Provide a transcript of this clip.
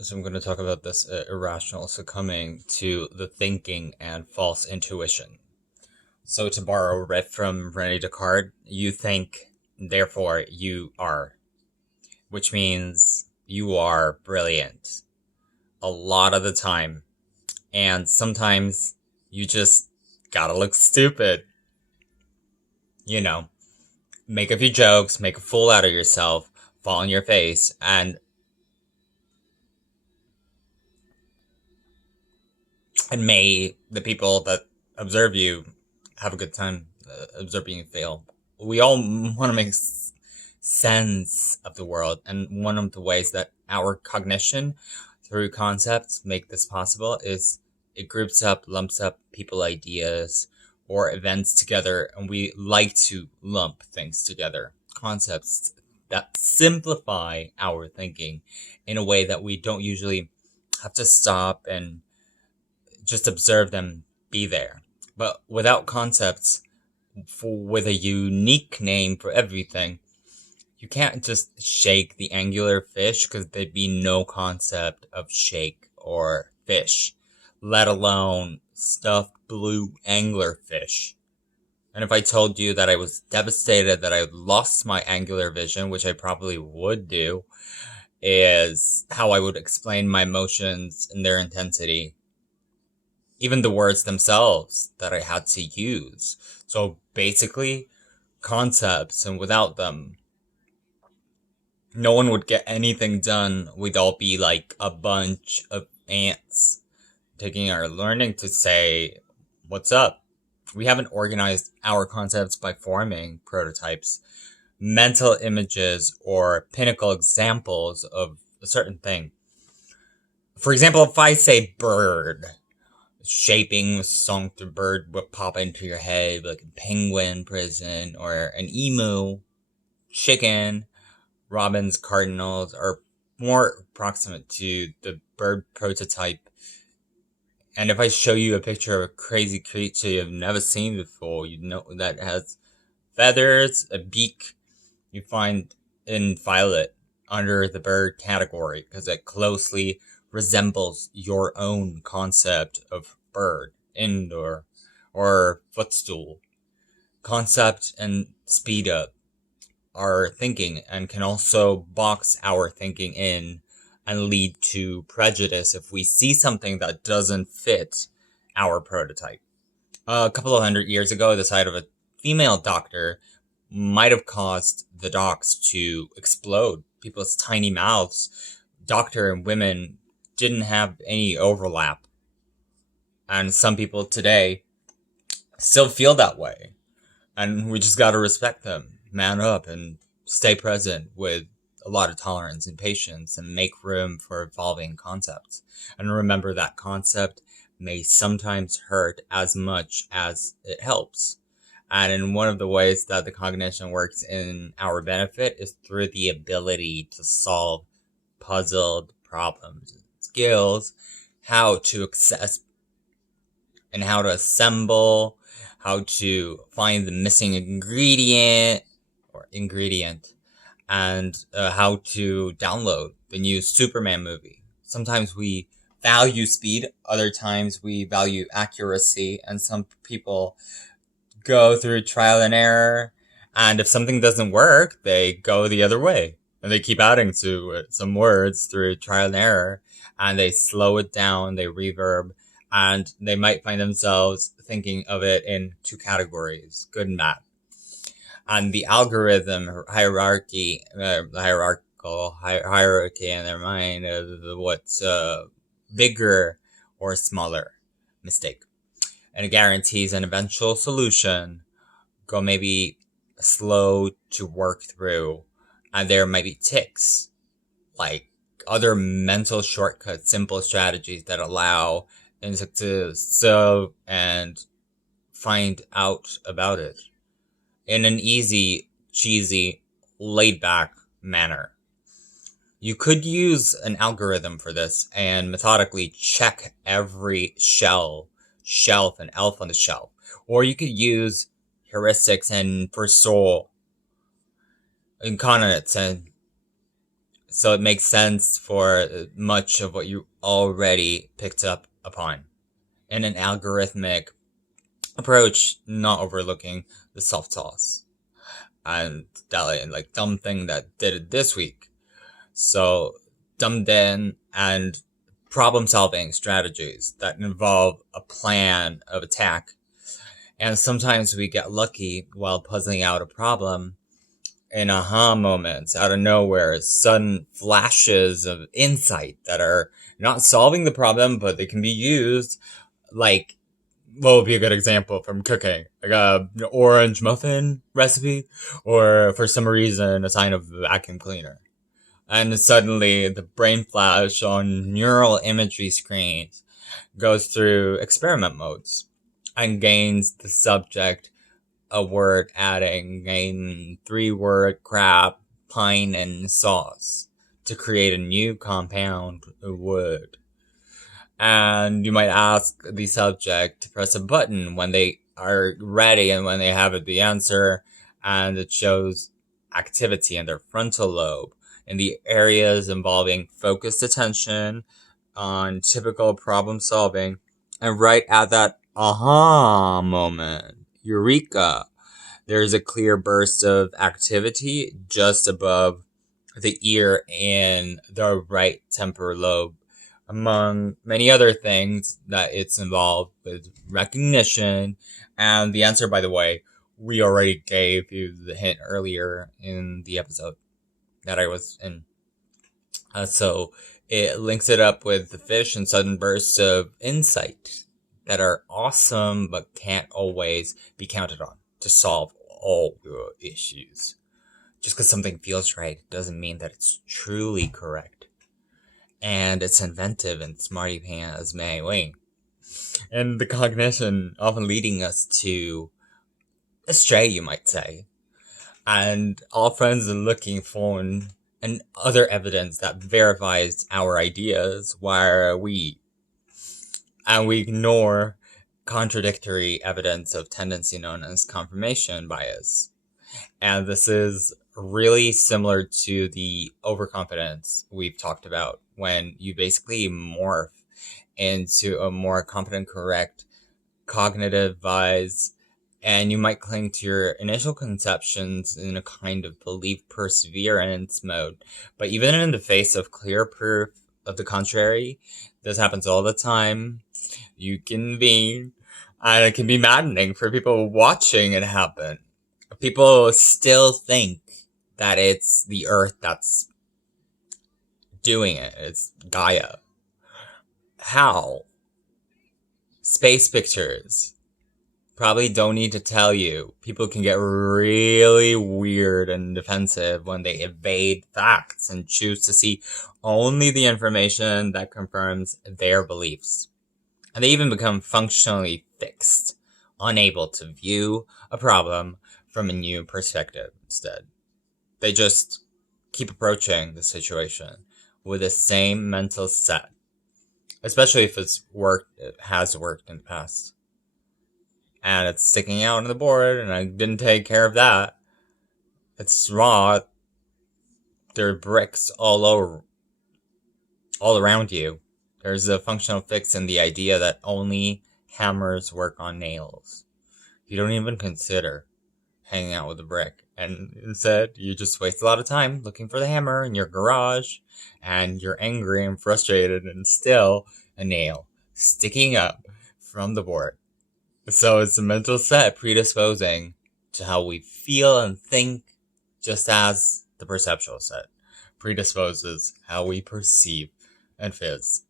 So I'm going to talk about this irrational succumbing to the thinking and false intuition. So to borrow a riff from Rene Descartes, you think, therefore you are, which means you are brilliant a lot of the time. And sometimes you just gotta look stupid. You know, make a few jokes, make a fool out of yourself, fall on your face, and may the people that observe you have a good time observing you fail. We all want to make sense of the world, and one of the ways that our cognition through concepts make this possible is it groups up, lumps up people, ideas, or events together, and we like to lump things together, concepts that simplify our thinking in a way that we don't usually have to stop and just observe them be there. But without concepts, with a unique name for everything, you can't just shake the angular fish because there'd be no concept of shake or fish, let alone stuffed blue anglerfish. And if I told you that I was devastated that I lost my angular vision, which I probably would do, is how I would explain my emotions and their intensity, even the words themselves that I had to use. So basically, concepts, and without them, no one would get anything done. We'd all be like a bunch of ants taking our learning to say, what's up? We haven't organized our concepts by forming prototypes, mental images, or pinnacle examples of a certain thing. For example, if I say bird, shaping song to bird would pop into your head like a penguin prison or an emu, chicken, robins, cardinals are more proximate to the bird prototype. And if I show you a picture of a crazy creature you've never seen before, you know that has feathers, a beak, you find in violet under the bird category because it closely resembles your own concept of bird, indoor, or footstool. Concept and speed up our thinking and can also box our thinking in and lead to prejudice if we see something that doesn't fit our prototype. A couple of 100 years ago, the sight of a female doctor might have caused the docs to explode. People's tiny mouths, doctor and women didn't have any overlap. And some people today still feel that way. And we just gotta respect them, man up, and stay present with a lot of tolerance and patience and make room for evolving concepts. And remember that concept may sometimes hurt as much as it helps. And in one of the ways that the cognition works in our benefit is through the ability to solve puzzled problems, skills, how to access and how to assemble, how to find the missing ingredient, and how to download the new Superman movie. Sometimes we value speed, other times we value accuracy, and some people go through trial and error, and if something doesn't work, they go the other way. And they keep adding to it some words through trial and error, and they slow it down, they reverb, and they might find themselves thinking of it in two categories, good and bad. And the algorithm hierarchy, the hierarchical hierarchy in their mind of what's bigger or smaller mistake. And it guarantees an eventual solution, go maybe slow to work through, and there might be ticks, like other mental shortcuts, simple strategies that allow insects to solve and find out about it in an easy, cheesy, laid back manner. You could use an algorithm for this and methodically check every shelf and elf on the shelf. Or you could use heuristics and for soul incontinence and So it makes sense for much of what you already picked up upon. In an algorithmic approach, not overlooking the soft sauce and that like dumb thing that did it this week. So dumbed in and problem solving strategies that involve a plan of attack. And sometimes we get lucky while puzzling out a problem in aha moments out of nowhere, sudden flashes of insight that are not solving the problem, but they can be used. Like, what would be a good example from cooking? Like an orange muffin recipe, or for some reason, a sign of a vacuum cleaner. And suddenly, the brain flash on neural imagery screens goes through experiment modes and gains the subject a word adding a 3-word crab, pine, and sauce to create a new compound word. And you might ask the subject to press a button when they are ready and when they have the answer, and it shows activity in their frontal lobe in the areas involving focused attention on typical problem solving. And right at that aha moment, eureka, there's a clear burst of activity just above the ear in the right temporal lobe, among many other things that it's involved with recognition. And the answer, by the way, we already gave you the hint earlier in the episode that I was in. So it links it up with the fish and sudden bursts of insight that are awesome but can't always be counted on to solve all your issues. Just because something feels right doesn't mean that it's truly correct. And it's inventive and smarty pants May Wing. And the cognition often leading us to astray, you might say. And all friends are looking for and other evidence that verifies our ideas while we ignore contradictory evidence of tendency known as confirmation bias. And this is really similar to the overconfidence we've talked about, when you basically morph into a more competent, correct cognitive vise, and you might cling to your initial conceptions in a kind of belief perseverance mode. But even in the face of clear proof of the contrary, this happens all the time. You can be, and it can be maddening for people watching it happen. People still think that it's the Earth that's doing it. It's Gaia. How? Space pictures. Probably don't need to tell you. People can get really weird and defensive when they evade facts and choose to see only the information that confirms their beliefs. And they even become functionally fixed, unable to view a problem from a new perspective instead. They just keep approaching the situation with the same mental set, especially if it has worked in the past. And it's sticking out on the board, and I didn't take care of that. It's raw. There are bricks all around you. There's a functional fix in the idea that only hammers work on nails. You don't even consider hanging out with a brick, and instead you just waste a lot of time looking for the hammer in your garage, and you're angry and frustrated, and still a nail sticking up from the board. So it's a mental set predisposing to how we feel and think, just as the perceptual set predisposes how we perceive and fizz.